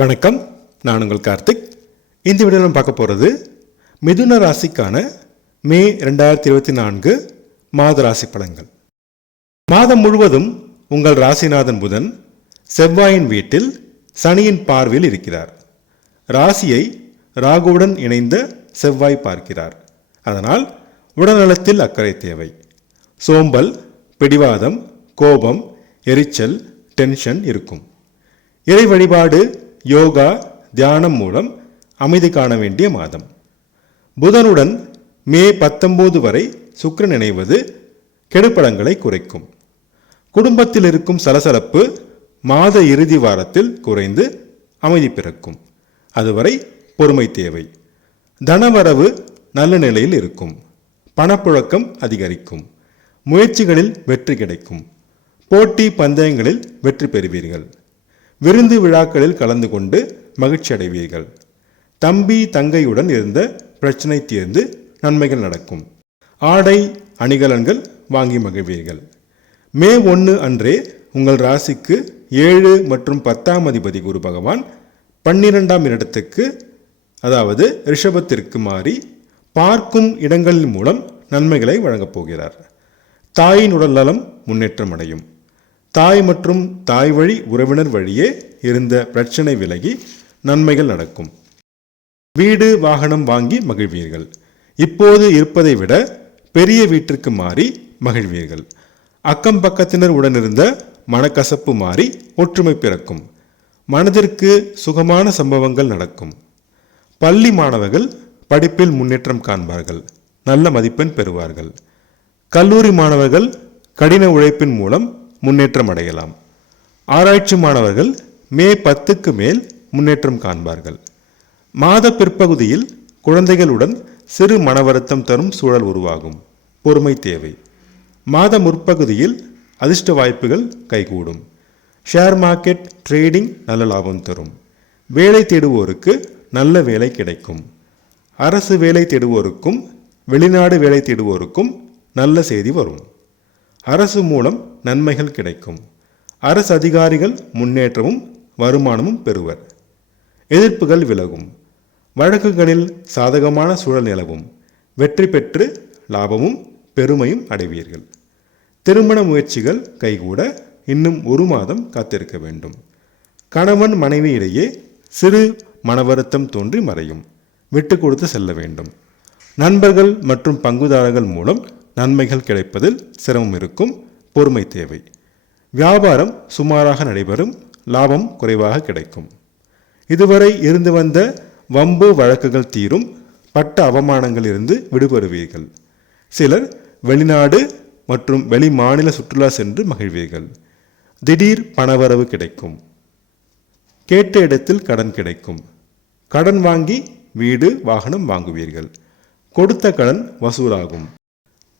வணக்கம், நான் உங்கள் கார்த்திக். இந்த வீடியோவில் நம்ம பார்க்க போகிறது மிதுன ராசிக்கான மே 2024 மாத ராசி பலன்கள். மாதம் முழுவதும் உங்கள் ராசிநாதன் புதன் செவ்வாயின் வீட்டில் சனியின் பார்வையில் இருக்கிறார். ராசியை ராகுவுடன் இணைந்த செவ்வாய் பார்க்கிறார். அதனால் உடல்நலத்தில் அக்கறை தேவை. சோம்பல், பிடிவாதம், கோபம், எரிச்சல், டென்ஷன் இருக்கும். இறை வழிபாடு, யோகா, தியானம் மூலம் அமைதி காண வேண்டிய மாதம். புதனுடன் மே 19 வரை சுக்கிரன் இணைவது கெடுபலங்களை குறைக்கும். குடும்பத்தில் இருக்கும் சலசலப்பு மாத இறுதி வாரத்தில் குறைந்து அமைதி பிறக்கும். அதுவரை பொறுமை தேவை. தனவரவு நல்ல நிலையில் இருக்கும். பணப்புழக்கம் அதிகரிக்கும். முயற்சிகளில் வெற்றி கிடைக்கும். போட்டி பந்தயங்களில் வெற்றி பெறுவீர்கள். விருந்து விழாக்களில் கலந்து கொண்டு மகிழ்ச்சி அடைவீர்கள். தம்பி தங்கையுடன் இருந்த பிரச்சனை தீர்ந்து நன்மைகள் நடக்கும். ஆடை அணிகலன்கள் வாங்கி மகிழ்வீர்கள். மே 1 அன்றே உங்கள் ராசிக்கு 7 மற்றும் 10ஆம் அதிபதி குரு பகவான் 12ஆம் இடத்துக்கு, அதாவது ரிஷபத்திற்கு மாறி பார்க்கும் இடங்களின் மூலம் நன்மைகளை வழங்கப் போகிறார். தாயின் உடல்நலம் முன்னேற்றம் அடையும். தாய் மற்றும் தாய் வழி உறவினர் வழியே இருந்த பிரச்சனை விலகி நன்மைகள் நடக்கும். வீடு வாகனம் வாங்கி மகிழ்வீர்கள். இப்போது இருப்பதை விட பெரிய வீட்டிற்கு மாறி மகிழ்வீர்கள். அக்கம் பக்கத்தினர் உடனிருந்த மனக்கசப்பு மாறி ஒற்றுமை பிறக்கும். மனதிற்கு சுகமான சம்பவங்கள் நடக்கும். பள்ளி மாணவர்கள் படிப்பில் முன்னேற்றம் காண்பார்கள். நல்ல மதிப்பெண் பெறுவார்கள். கல்லூரி மாணவர்கள் கடின உழைப்பின் மூலம் முன்னேற்றம் அடையலாம். ஆராய்ச்சி மாணவர்கள் மே 10க்கு மேல் முன்னேற்றம் காண்பார்கள். மாத பிற்பகுதியில் குழந்தைகளுடன் சிறு மன வருத்தம் தரும் சூழல் உருவாகும். பொறுமை தேவை. மாத முற்பகுதியில் அதிர்ஷ்ட வாய்ப்புகள் கைகூடும். ஷேர் மார்க்கெட் ட்ரேடிங் நல்ல லாபம் தரும். வேலை தேடுவோருக்கு நல்ல வேலை கிடைக்கும். அரசு வேலை தேடுவோருக்கும் வெளிநாடு வேலை தேடுவோருக்கும் நல்ல செய்தி வரும். அரசு மூலம் நன்மைகள் கிடைக்கும். அரசு அதிகாரிகள் முன்னேற்றமும் வருமானமும் பெறுவர். எதிர்ப்புகள் விலகும். வழக்குகளில் சாதகமான சூழல் நிலவும். வெற்றி பெற்று லாபமும் பெருமையும் அடைவீர்கள். திருமண முயற்சிகள் கைகூட இன்னும் 1 மாதம் காத்திருக்க வேண்டும். கணவன் மனைவி இடையே சிறு மனவருத்தம் தோன்றி மறையும். விட்டு கொடுத்து செல்ல வேண்டும். நண்பர்கள் மற்றும் பங்குதாரர்கள் மூலம் நன்மைகள் கிடைப்பதில் சிரமம் இருக்கும். பொறுமை தேவை. வியாபாரம் சுமாராக நடைபெறும். லாபம் குறைவாக கிடைக்கும். இதுவரை இருந்து வந்த வம்பு வழக்குகள் தீரும். பட்ட அவமானங்கள் இருந்து விடுபடுவீர்கள். சிலர் வெளிநாடு மற்றும் வெளி மாநில சுற்றுலா சென்று மகிழ்வீர்கள். திடீர் பணவரவு கிடைக்கும். கேட்ட இடத்தில் கடன் கிடைக்கும். கடன் வாங்கி வீடு வாகனம் வாங்குவீர்கள். கொடுத்த கடன் வசூலாகும்.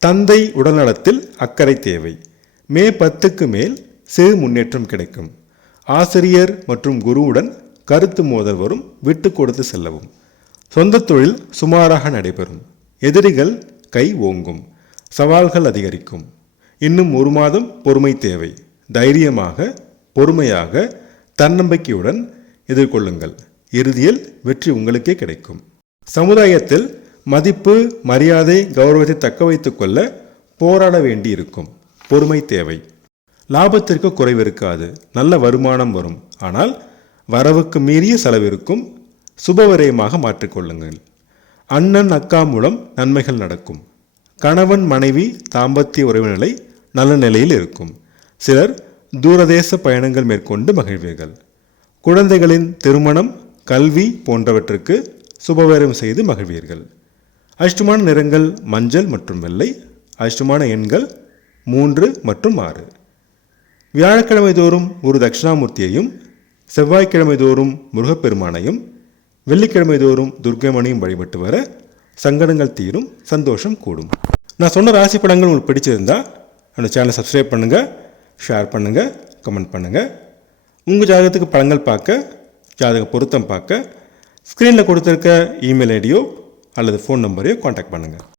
தந்தை உடல்நலத்தில் அக்கறை தேவை. மே 10க்கு மேல் சிறு முன்னேற்றம் கிடைக்கும். ஆசிரியர் மற்றும் குருவுடன் கருத்து மோதல் வரும். விட்டு கொடுத்து செல்லவும். சொந்த தொழில் சுமாராக நடைபெறும். எதிரிகள் கை ஓங்கும். சவால்கள் அதிகரிக்கும். இன்னும் 1 மாதம் பொறுமை தேவை. தைரியமாக, பொறுமையாக, தன்னம்பிக்கையுடன் எதிர்கொள்ளுங்கள். இறுதியில் வெற்றி உங்களுக்கே கிடைக்கும். சமுதாயத்தில் மதிப்பு, மரியாதை, கௌரவத்தை தக்க வைத்துக் கொள்ள போராட வேண்டி இருக்கும். பொறுமை தேவை. லாபத்திற்கு குறைவு இருக்காது. நல்ல வருமானம் வரும். ஆனால் வரவுக்கு மீறிய செலவு இருக்கும். சுபவிரயமாக மாற்றிக்கொள்ளுங்கள். அண்ணன் அக்கா மூலம் நன்மைகள் நடக்கும். கணவன் மனைவி தாம்பத்திய உறவுநிலை நல்ல நிலையில் இருக்கும். சிலர் தூரதேச பயணங்கள் மேற்கொண்டு மகிழ்வீர்கள். குழந்தைகளின் திருமணம், கல்வி போன்றவற்றுக்கு சுபவிரயம் செய்து மகிழ்வீர்கள். அதிர்ஷ்டமான நிறங்கள் மஞ்சள் மற்றும் வெள்ளை. அதிர்ஷ்டமான எண்கள் 3 மற்றும் 6. வியாழக்கிழமை தோறும் ஒரு தட்சிணாமூர்த்தியையும், செவ்வாய்க்கிழமை தோறும் முருகப்பெருமானையும், வெள்ளிக்கிழமை தோறும் துர்க்கைமணியும் வழிபட்டு வர சங்கடங்கள் தீரும். சந்தோஷம் கூடும். நான் சொன்ன ராசி படங்கள் உங்களுக்கு பிடிச்சிருந்தா என்னோட சேனலை சப்ஸ்கிரைப் பண்ணுங்கள், ஷேர் பண்ணுங்கள், கமெண்ட் பண்ணுங்கள். உங்கள் ஜாதகத்துக்கு படங்கள் பார்க்க, ஜாதக பொருத்தம் பார்க்க ஸ்க்ரீனில் கொடுத்துருக்க இமெயில் ஐடியோ அல்லது ஃபோன் நம்பரையோ காண்டாக்ட் பண்ணுங்கள்.